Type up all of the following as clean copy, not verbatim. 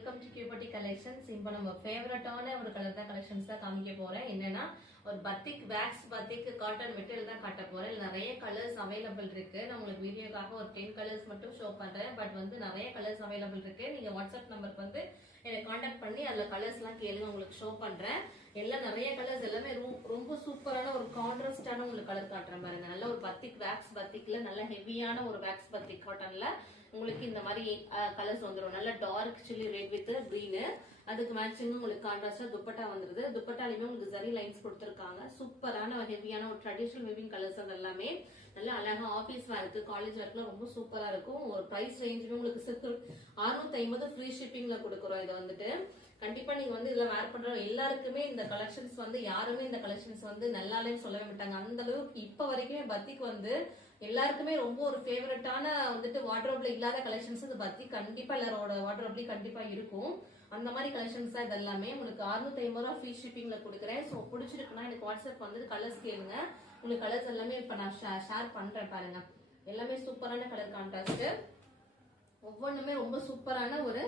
Welcome to கியூபட்டி collections. இப்போ நம்ம ஃபேவரட்டான ஒரு கலர் தான் கலெக்ஷன்ஸ் தான் காமிக்க போறேன். என்னன்னா ஒரு பத்திக் வேக்ஸ் பத்திக் காட்டன் மெட்டீரியல் தான் காட்ட போறேன். நிறைய கலர்ஸ் அவைலபிள் இருக்கு. நான் உங்களுக்கு வீடியோக்காக ஒரு 10 கலர்ஸ் மட்டும் ஷோ பண்றேன். பட் நிறைய கலர்ஸ் அவைலபிள் இருக்கு. நீங்க வாட்ஸ்அப் நம்பருக்கு என்னை காண்டாக்ட் பண்ணி அதுல கலர்ஸ் எல்லாம் கேளுங்க, உங்களுக்கு ஷோ பண்றேன். எல்லாம் நிறைய கலர்ஸ் எல்லாமே ரொம்ப சூப்பரான ஒரு கான்ட்ராஸ்டான உங்களுக்கு கலர் காட்டுறேன் பாருங்க. நல்ல ஒரு பத்திக் வேக்ஸ் பத்திக்ல நல்ல ஹெவியான ஒரு வேக்ஸ் பத்திக் காட்டன்ல உங்களுக்கு இந்த மாதிரி கலர்ஸ் வந்துடும். நல்ல dark chilli red with green, அதுக்கு மேட்சிங் உங்களுக்கு கான்ட்ராஸ்டா துப்பட்டா வந்துருது. துப்பட்டாலுமே உங்களுக்கு ஜரி லைன்ஸ் கொடுத்துருக்காங்க. சூப்பரான ஹெவியான ஒரு ட்ரெடிஷனல் வெவிங் கலர்ஸ் அது எல்லாமே நல்லா அழகா ஆபீஸ் வேர்க்கு காலேஜ் வேர்க்குலாம் ரொம்ப சூப்பரா இருக்கும். ஒரு பிரைஸ் ரேஞ்சுமே உங்களுக்கு 650 ஃப்ரீ ஷிப்பிங்ல கொடுக்குறோம். இது கண்டிப்பா நீங்க இதுல வேர் பண்ற எல்லாருக்குமே இந்த கலெக்ஷன்ஸ் யாருமே இந்த கலெக்ஷன்ஸ் நல்லாலேன்னு சொல்லவே மாட்டாங்க. அந்த அளவுக்கு இப்ப வரைக்குமே பத்திக் எல்லாருக்குமே ரொம்ப ஒரு ஃபேவரட்டான வார்ட்ரோப்ல இல்லாத கலெக்ஷன்ஸ் இந்த பத்திக் கண்டிப்பா எல்லாரோட வார்ட்ரோப்லயும் கண்டிப்பா இருக்கும். அந்த மாதிரி கலெக்ஷன்ஸ் தான் இது எல்லாமே. உங்களுக்கு 650 ரூபாய் ஃப்ரீ ஷிப்பிங்ல கொடுக்குறேன். ஸோ பிடிச்சிருக்குன்னா எனக்கு வாட்ஸ்அப் கலர்ஸ் கேளுங்க. உங்களுக்கு கலர்ஸ் எல்லாமே இப்ப நான் ஷேர் பண்றேன் பாருங்க. எல்லாமே சூப்பரான கலர் கான்ட்ராஸ்ட், ஒவ்வொன்றுமே ரொம்ப சூப்பரான ஒரு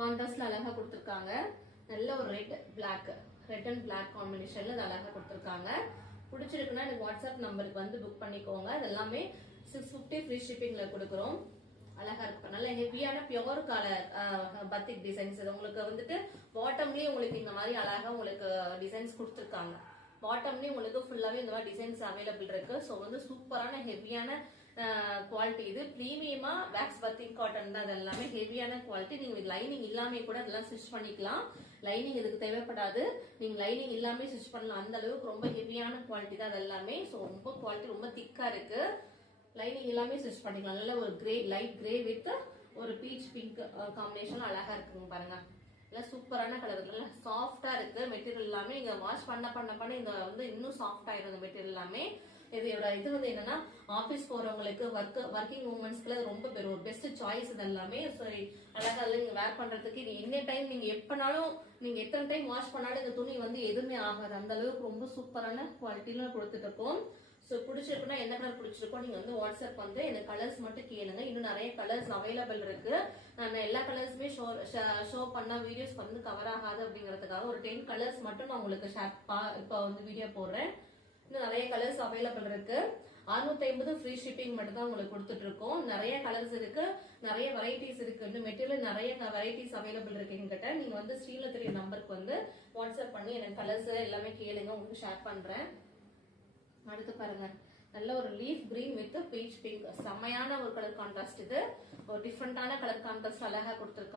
கான்ட்ராஸ்ட்ல அழகா கொடுத்துருக்காங்க. நல்ல ஒரு ரெட் அண்ட் பிளாக் காம்பினேஷன்ல இது அழகா கொடுத்துருக்காங்க. பிடிச்சிருக்குன்னா எனக்கு வாட்ஸ்அப் நம்பருக்கு புக் பண்ணிக்கோங்க. அது எல்லாமே 650 ஃப்ரீ ஷிப்பிங்ல கொடுக்குறோம். அழகா இருக்கு. நல்ல ஹெவியான பியோர் கலர் பத்திக் டிசைன்ஸ். இது உங்களுக்கு பாட்டம்லயே உங்களுக்கு இந்த மாதிரி அழகா உங்களுக்கு டிசைன்ஸ் கொடுத்துருக்காங்க. பாட்டம்லயே உங்களுக்கு ஃபுல்லாவே இந்த மாதிரி டிசைன்ஸ் அவைலபிள் இருக்கு. ஸோ சூப்பரான ஹெவியான குவாலிட்டி. இது பிரீமியமா வேக்ஸ் பத்திக் காட்டன் தான். அது எல்லாமே ஹெவியான குவாலிட்டி. நீங்க லைனிங் இல்லாம கூட அதெல்லாம் ஸ்டிச் பண்ணிக்கலாம். லைனிங் இதுக்கு தேவைப்படாது. நீங்க லைனிங் இல்லாம ஸ்டிச் பண்ணலாம். அந்த அளவுக்கு ரொம்ப ஹெவியான குவாலிட்டி தான் அது எல்லாமே. ஸோ ரொம்ப குவாலிட்டி ரொம்ப திக்கா இருக்கு. லைனிங் எல்லாமே ஸ்டிச் பண்ணிக்கலாம். நல்ல ஒரு லைட் கிரே வித் ஒரு பீச் பிங்க் காம்பினேஷன் அழகா இருக்குங்க பாருங்க. எல்லாம் சூப்பரான கலர், நல்லா சாஃப்டா இருக்கு. மெட்டீரியல் எல்லாமே நீங்க வாஷ் பண்ண இந்த இன்னும் சாஃப்ட் ஆயிரும். இந்த மெட்டீரியல் எல்லாமே இது என்னன்னா ஆபீஸ் போறவங்களுக்கு ஒர்க்கிங் உமன்ஸ்க்கு ரொம்ப ஒரு பெஸ்ட் சாய்ஸ். இது எல்லாமே அழகா நீங்க வேர் பண்றதுக்கு இது எனி டைம் நீங்க எப்பனாலும் நீங்க எத்தனை டைம் வாஷ் பண்ணாலும் இந்த துணி எதுவுமே ஆகாது. அந்த அளவுக்கு ரொம்ப சூப்பரான குவாலிட்டியில கொடுத்துட்டு இருக்கோம். சோ பிடிச்சிருக்குன்னா என்ன கலர் பிடிச்சிருக்கோ நீங்க வாட்ஸ்அப் எனக்கு கலர்ஸ் மட்டும் கேளுங்க. இன்னும் நிறைய கலர்ஸ் அவைலபிள் இருக்கு. நான் எல்லா கலர்ஸுமே ஷோ பண்ண வீடியோஸ் கவர் ஆகாது அப்படிங்கறதுக்காக ஒரு 10 கலர்ஸ் மட்டும் நான் உங்களுக்கு இப்ப வீடியோ போடுறேன். இன்னும் நிறைய கலர்ஸ் அவைலபிள் இருக்கு. 650 ஃப்ரீ ஷிப்பிங் மட்டும் தான் உங்களுக்கு கொடுத்துட்டு இருக்கோம். நிறைய கலர்ஸ் இருக்கு, நிறைய வெரைட்டிஸ் இருக்கு. இன்னும் மெட்டீரியல் நிறைய வெரைட்டிஸ் அவைலபிள் இருக்கு என்கிட்ட. நீங்க ஸ்க்ரீன்ல தெரிய நம்பருக்கு வாட்ஸ்அப் பண்ணி எனக்கு கலர்ஸ் எல்லாமே கேளுங்க, உங்களுக்கு ஷேர் பண்றேன். அடுத்து பாருங்க, நல்ல ஒரு leaf green with beach pink, செம்மையான ஒரு கலர் கான்ட்ராஸ்ட். இது ஒரு டிஃப்ரெண்டான கலர் கான்ட்ராஸ்ட் அழகா கொடுத்துருக்கோம்.